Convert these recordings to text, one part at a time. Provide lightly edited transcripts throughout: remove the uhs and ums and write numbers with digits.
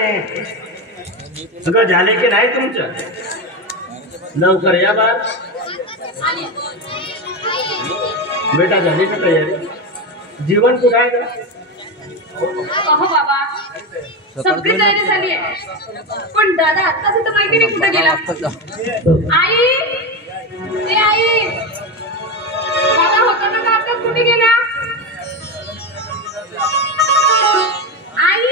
आणि सगळं झाले की नाही तुमचं? लवकर या बार. बेटा झाली का तयारी? जीवन कुठं आहे का? अहो बाबा सगळी तयारी झाली आहे, पण दादा आत्ताच तर माहिती नाही कुठे गेला. आई ए आई, दादा होता ना का आत्ताच कुठे गेला? आई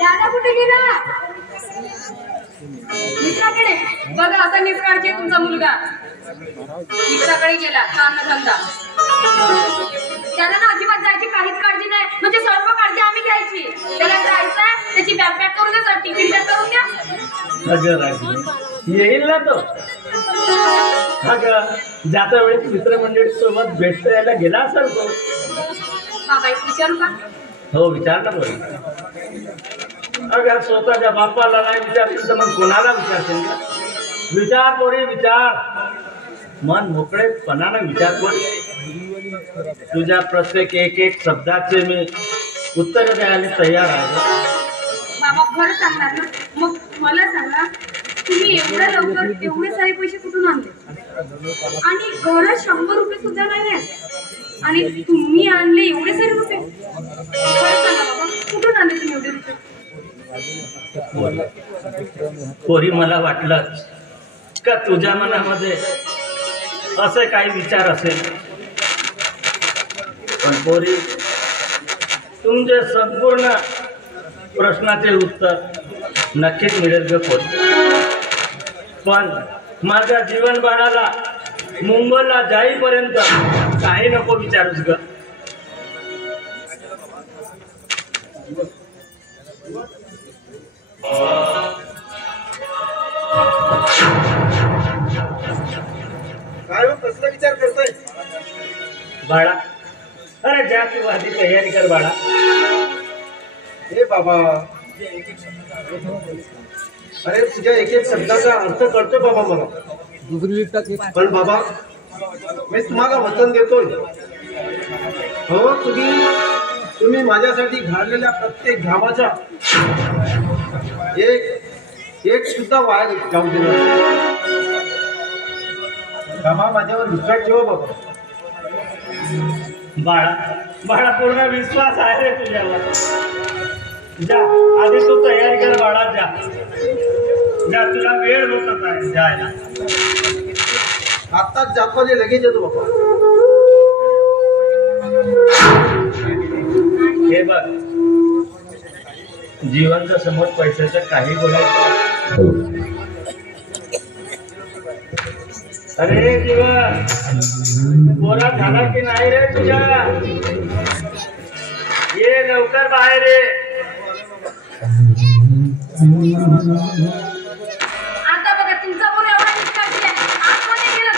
दादा कुठे गेला? मित्राकडे बघा, आता निष्काळजी तुमचा मुलगा. मित्राकडे गेला काम धंदा. त्याला ना अजिबात जायची काहीच काळजी नाही, म्हणजे सर्व काळजी आम्ही घ्यायची. त्याला जायचंय, त्याची बॅग पॅक करून द्या, टिफिन पॅक करून द्या. येईल ना तो. जाता वेळेस मित्रमंडळी सोबत भेटता यायला गेला असेल तो. बाबा एक विचारू का? हो विचार ना बरं. अगं स्वतःच्या बापाला नाही विचारशील तर मग कोणाला विचारशील का? विचार पोरी विचार. मन मोकळेपणानं विचार कर. तुझ्या प्रत्येक एक एक शब्दाचे मी उत्तर द्यायला तयार आहे. बाबा खरं सांगणार ना? मग मला सांगा, तुम्ही एवढ्या लवकर एवढे सारे पैसे कुठून आणले? आणि घरात 100 रुपये सुद्धा नाही आहे, आणि तुम्ही आणले एवढे सारे रुपये? खरं सांगा बाबा, कुठून आणले तुम्ही एवढे रुपये? पोरी मला वाटलं का तुझ्या मनामध्ये असे काही विचार असेल, पण पोरी तुमचे संपूर्ण प्रश्नाचे उत्तर नक्कीच मिळेल ग पोरी. पण माझ्या जीवन बाळाला मुंबईला जाईपर्यंत काही नको विचारूस ग. काय हो, कसला विचार करतोय बाळा? अरे जा तू आधी तयारी कर बाळा. हे बाबा, अरे तुझ्या एक एक शब्दाचा अर्थ कळतो बाबा मला. पण बाबा मी तुम्हाला वचन देतोय, हो तुम्ही माझ्यासाठी घाललेल्या प्रत्येक घामाचा एक सुद्धा वाया जाऊ दिला. बाबा माझ्यावर विश्वास ठेवा बाबा. बाळा पूर्ण विश्वास आहे रे तुझ्यावर. जा आधी तू तयारी कर बाळा. जा तुला वेळ होत आहे जायला. आत्ताच जातो, लगेच येतो बाबा. हे बघ, जीवनच्या समोर पैशाचं काही बोलायचं. अरे जीवन बोला झाला की नाही रे तुझ्या? ये लवकर बाहेर ये. आता बघा तुमचा बोल एवढा निष्काळजी आहे, आतमध्ये गेलं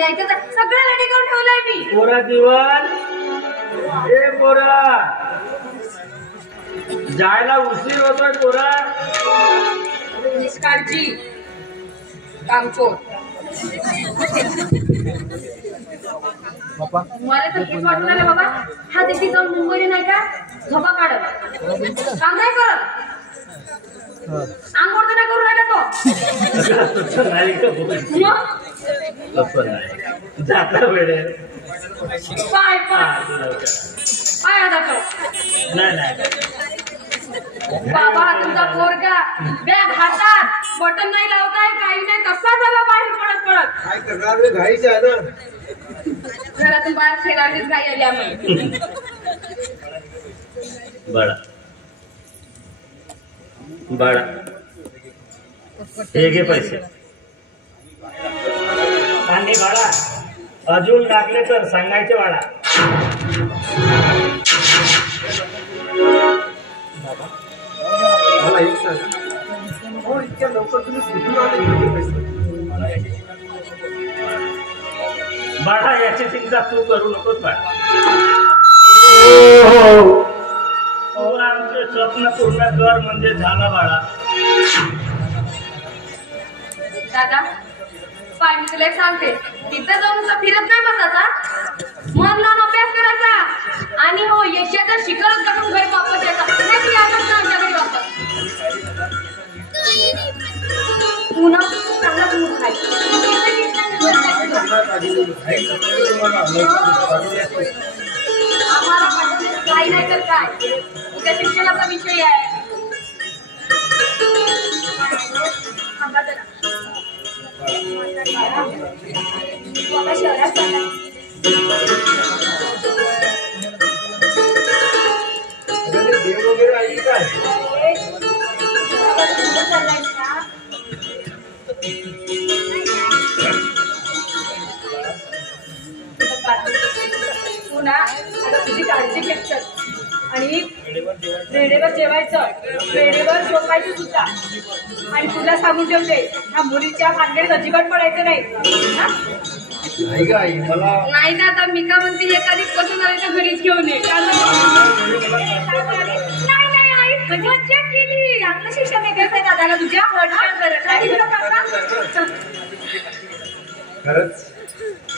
यायचं तर सगळं रेडी करून ठेवलंय मी. पोरा जीवन, ए पोरा, जायला उशीर होतोय पोरा. निष्काळजी कामचोर. मला तर हेच वाटून आलं बाबा, हा देखील जाऊन मुंबईला नाही का झोपा काढत, काम नाही करत, आंघोळ तर नाही करून राहिला तो. जाता वेळे पाय आता नाही बाबा तुमचा पोरगा बॅग हातात, बटन नाही लावताय, काही नाही, कसा झाला बाहेर पडत. काय करणार रे, घाईच आहे ना. घरातून बाहेर खेळायचीच घाई आली आम्ही. बाळा हे घे पैसे. आणि बाळा अजून लागले तर सांगायचे बाळा. मला एक सांग, हो इतक्या लवकर तुम्ही कुठून आले? बाळा याची चिंता तू करू नकोस बाळा. आमचे स्वप्न पूर्ण कर म्हणजे झालं बाळा. दादा पाय मी तुला एक सांगते, तिथं जाऊन फिरत नाही बसायचा, मन लावून अभ्यास करायचा. आणि हो यशाचा शिखरच काढून घरी वापस यायचा नाही की यायचं ना आमच्या घरी वापस पुन्हा चांगलाच मूड आहे आम्हाला काही नाही तर काय उद्या शिक्षणाचा विषय आहे थांबा जरा आता शहरात चाललाय देव वगैरे आहे काय पुन्हा आता तुझी काळजी घेतात आणि वेळेवर जेवायचं वेळेवर झोपायचं सुद्धा आणि तुला सांगून ठेवते ह्या मुलीच्या भानगडीत अजिबात पडायचं नाही नाही का आई मला नाही ना आता मी का म्हणते एखादी कसं झालं तर घरीच घेऊन ये नाही नाही आई मज्जा केली चांगलं शिक्षण आहे कसं दादाला तुझ्या खरंच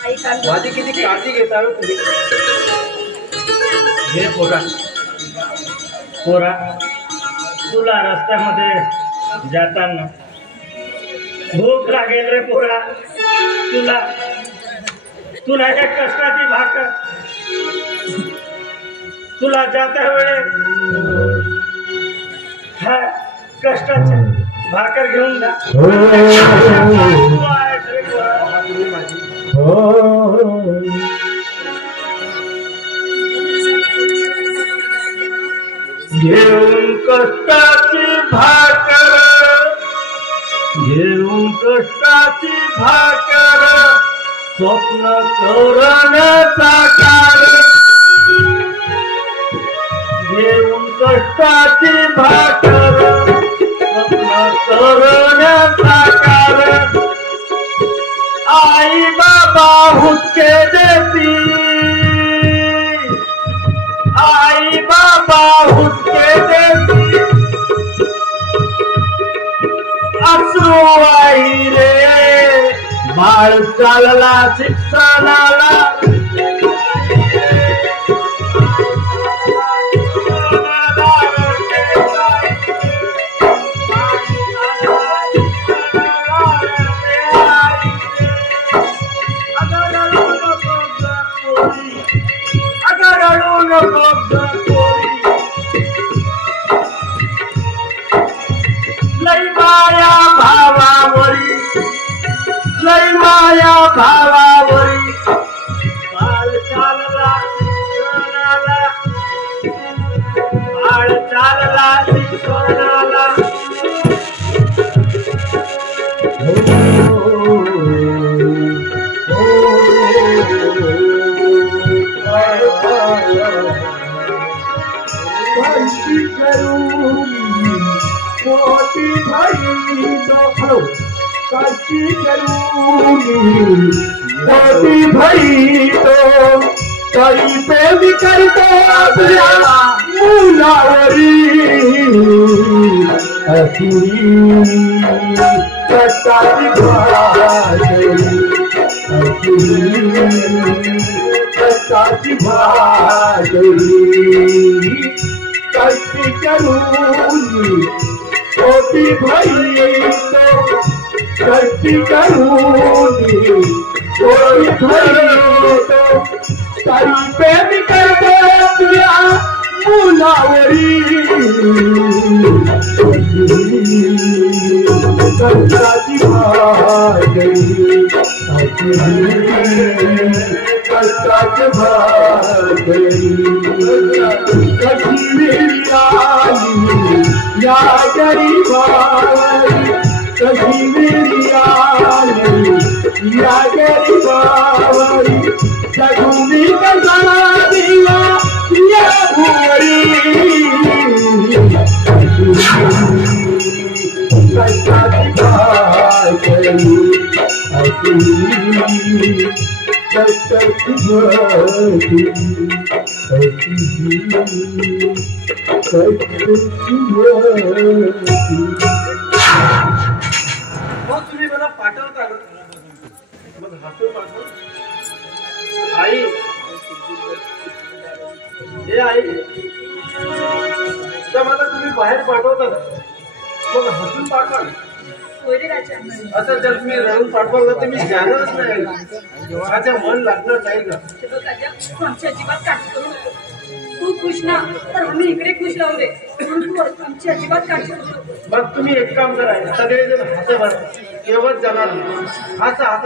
आई माझी किती काळजी घेता तुम्ही हे पोरा पोरा तुला रस्त्यामध्ये जाताना भूक लागेल रे पोरा तुला तुला एक कष्टाची भाकर तुला जाता वेळेस हा कष्टाची भाकर घेऊन जा घेऊन कष्टाची भाकर घेऊन कष्टाची भाकर स्वप्न करण साकार घेऊन कष्टाची भाकर स्वप्न करण साकार आई बाबा हुक्के देती आई बाबा हुक्के देती अश्रू आई रे बाळ चालला शिक्षणाला लई माया भावावरी लई माया भावावरी बाळ चालला शिक्षणाला बाळ चालला शिक्षणाला मोठी भाई काशी मोठी भाई तो काही प्रेम करतो आपल्या मुलावरी अशी कष्टाची भाषी कष्टाची भाषी कष्टी करून छोटी भाई तो कष्टी करून छोटी भाई तो काही प्रेम करतो आपल्या मुलावरी कष्टाची भाषी कष्टाची भाषी या गरीबावरी कशी मेरी या गरीबावरी जगूनी कसा दिवा या भुवरी कष्टाची भाषी कष्टाची भाषी मग तुम्ही मला पाठवता का मग हातून पाठव आई हे आई तर मला तुम्ही बाहेर पाठवता मग हसून पाठवा होय रे राजा. असं जर तुम्ही रडून पाठवलं तर मी जाणारच नाही माझं मन लागणार नाही का हे बघ राजा, तू आमची अजिबात काळजी करू नको. तू खुश ना तर आम्ही इकडे खुश राहू दे. म्हणून तू आमची अजिबात काळजी करू नको. मग तुम्ही एक काम करा सगळेजण हात भरा केवळ जाणार हात हात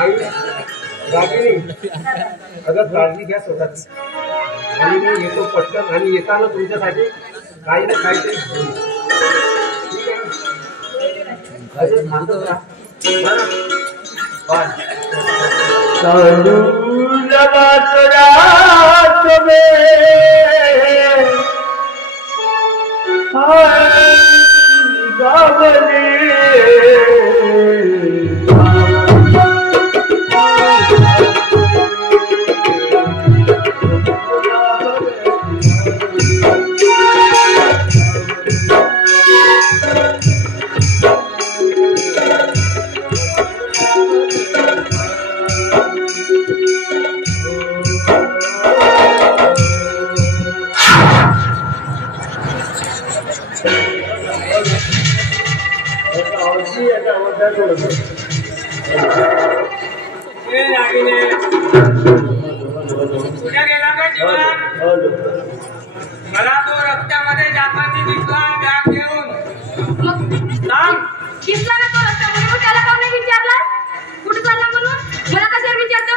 आई रागिनी अगं काळजी घ्या स्वतःची आणि मी येतो पटकन आणि येताना तुमच्यासाठी काही ना काहीतरी घेऊन येईन. ठीक आहे अजून थांबतो का बरं बाय कुठे गेला का जीवन? मला तो रस्त्यामध्ये जाताना दिसला बॅग घेऊन. सांग दिसला ना तो रस्त्यामध्ये, मग त्याला का नाही विचारलं कुठे चालला म्हणून? मला कशाला विचारतो?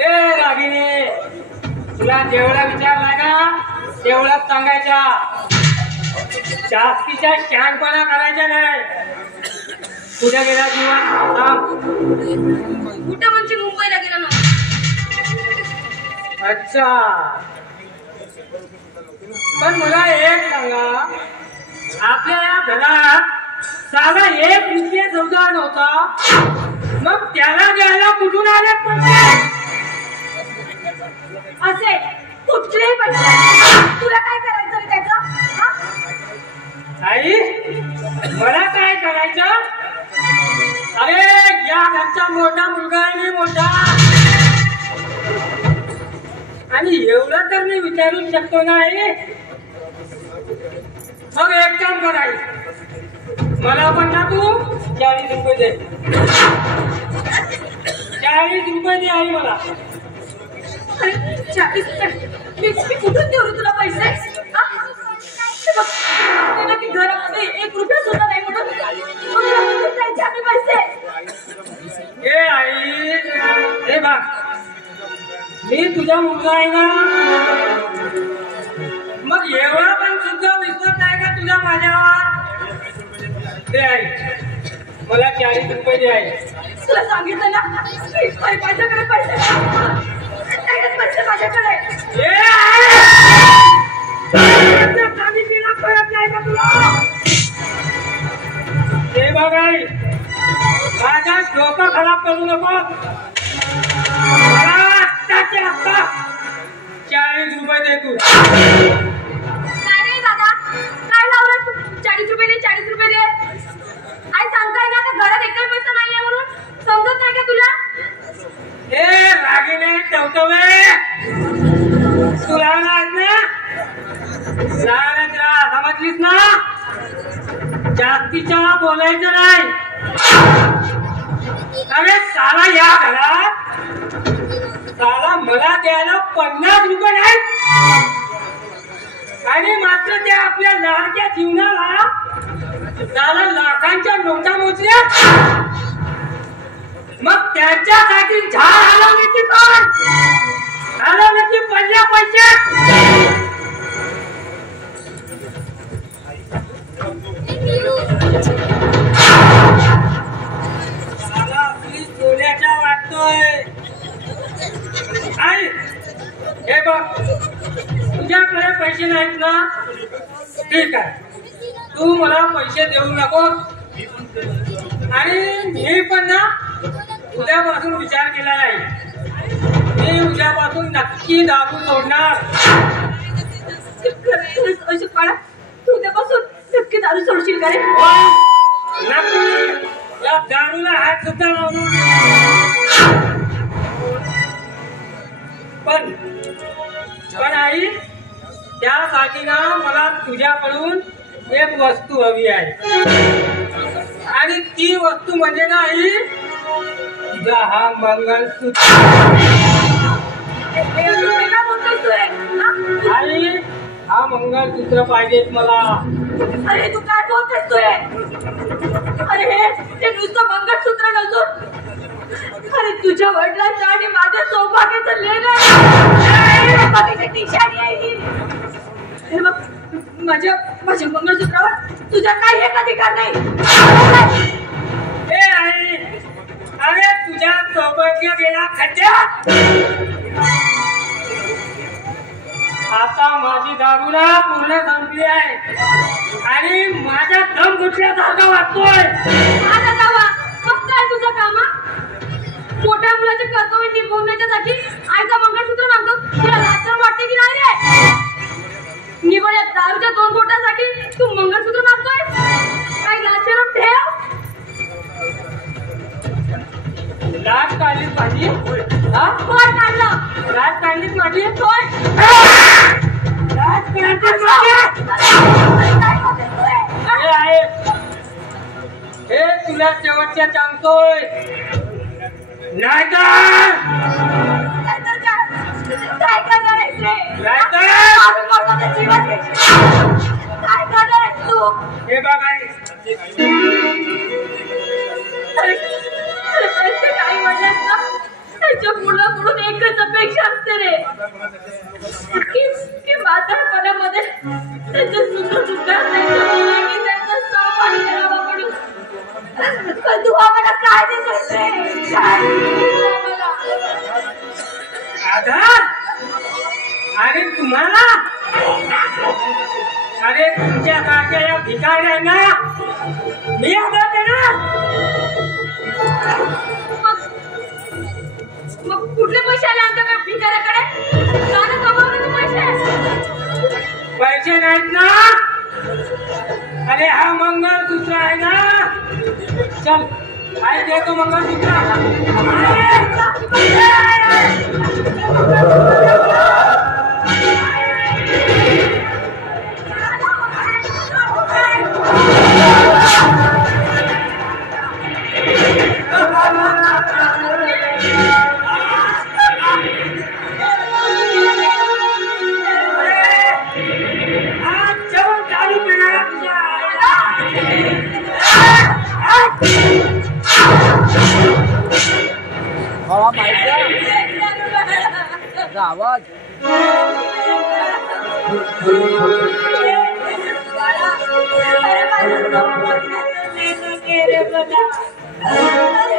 ए रागिनी, तुला जेवढा विचारलाय ना तेवढाच सांगायचा. जास्तीचा शहाणपणा करायचा नाही. कुठे गेला जीवन? सांग. कुठं म्हणजे मुंबईला गेला ना. अच्छा, पण मला एक सांगा, आपल्या या घरात साधा एक रुपया सौदा नव्हता, मग त्याला द्यायला कुठून आले पैसे? असे कुठलेही पैसे तुला काय करायचं रे त्याचं? हा? आई, मला काय करायचं? अरे या घरचा मोठा मुलगा आहे मी, मोठा. आणि एवढं तर मी विचारू शकतो ना आई. मग एक काम कराय, मला पण ना तू 40 रुपये दे. 40 रुपये दे आई मला. अरे 40 मी कुठून देऊ रे तुला पैसे? हा? हे बघ, तुला की घरामध्ये 1 रुपया सुद्धा नाही म्हणून मग तुला कुठून द्यायचे आम्ही पैसे? ए आई, हे बघ, मी तुझा मुलगा आहे ना, मग एवढा पण सुद्धा विश्वास नाही का तुझा माझ्यावर? दे आई, मला 40 रुपये दे आई. तुला सांगितलं ना माझ्याकडे पैसे नाही, पैसे माझ्याकडे. ए आई! सांगितलेलं कळत नाही का तुला? हे बघ आई, माझा डोकं खराब करू नको. मला आत्ताच्या आत्ता 40 रुपये दे तू. काय रे दादा, काय लावलं तू? 40 रुपये दे, 40 रुपये दे. आई सांगताय ना का घरात एकही पैसा नाहीये म्हणून? समजत नाही का तुला? ए रागिने टवटवे, तुला आज ना लहानच राहा, समजलीस ना? जास्तीच्या बोलायचं नाही. अरे साला या घरात साला मला द्यायला 50 रुपये नाही, आणि मात्र ते आपल्या लाडक्या जीवनाला साला लाखांच्या नोटा मोजल्या. मग त्यांच्यासाठी झाड हलवण्याची कोण? हलवण्याची पहिल्या पैसे. साला आपली सोन्याच्या वाटतोय. आई, हे बघ, तुझ्याकडे पैसे नाहीत ना? ठीक आहे, तू मला पैसे देऊ नको. आणि मी पण ना उद्यापासून विचार केला नाही. मी उद्यापासून नक्की दारू सोडणार. पैसे काढा, तू उद्यापासून नक्की दारू सोडशील का रे? नको. या दारूला हात सुद्धा लावू नको. पण आई, त्यासाठी ना मला तुझ्याकडून एक वस्तू हवी आहे. आणि ती वस्तू म्हणजे ना आई, तुझा हा मंगळसूत्र. काय बोलतोस तू रे? हा? आई, हा मंगळसूत्र पाहिजेत मला. अरे तू काय बोलतोस तू रे? अरे हे नुसतं मंगळसूत्र नसून, अरे तुझ्या वडिलांचं आणि माझ्या सौभाग्याचं लेण आहे. सौभाग्याची निशाणी आहे ही. हे बघ, माझ्या मंगळसूत्रावर तुझा काही एक अधिकार नाही. ए आई, अरे तुझ्या सौभाग्य गेला खड्ड्यात. आता माझी दारूला पूर्ण संपली आहे आणि माझा दम घुटल्यासारखा वाटतोय. आता जावा, फक्त आहे तुझं काम. मोठ्या मुलाचे कर्तव्य निभवण्याच्यासाठी आईचा मंगळसूत्र मागतो. तुला लाचार वाटते की नाही रे? निवड या दारूच्या 2 बोटासाठी तू मंगळसूत्र मागतोय? काही लाचार ठेव. लाज काढलीच माझी. हा, कोण काढलं? लाज काढलीच माझी. कोण? लाज काढलीच माझी. हे आहे, हे तुला शेवटच्या सांगतोय. नाही तर काय करणार आहेस रे? नाही तर मारून मारून जीवन घेशील. काय करणार आहेस तू? हे बघ आई, त्यांचे काही म्हणतात ना, त्यांच्या मुलाकडून एकच अपेक्षा असते रे, की म्हातारपणामध्ये त्यांच्या सुंदर सुंदर त्यांच्या मुलांनी त्यांचा सहभाग करावा म्हणून. पण तू आम्हाला काय देतोस रे? काय देतोस आम्हाला? आधार. अरे तुम्हाला, अरे तुमच्यासारख्या या भिकाऱ्यांना मी आधार देणार. मग कुठले पैसे आले आमच्याकडे भिकाऱ्याकडे? कानं कमावले तू पैसे? पैसे नाहीत ना. अरे हा मंगळसूत्र आहे ना. चल आई, देतो मंगळसूत्र. आवाज अरे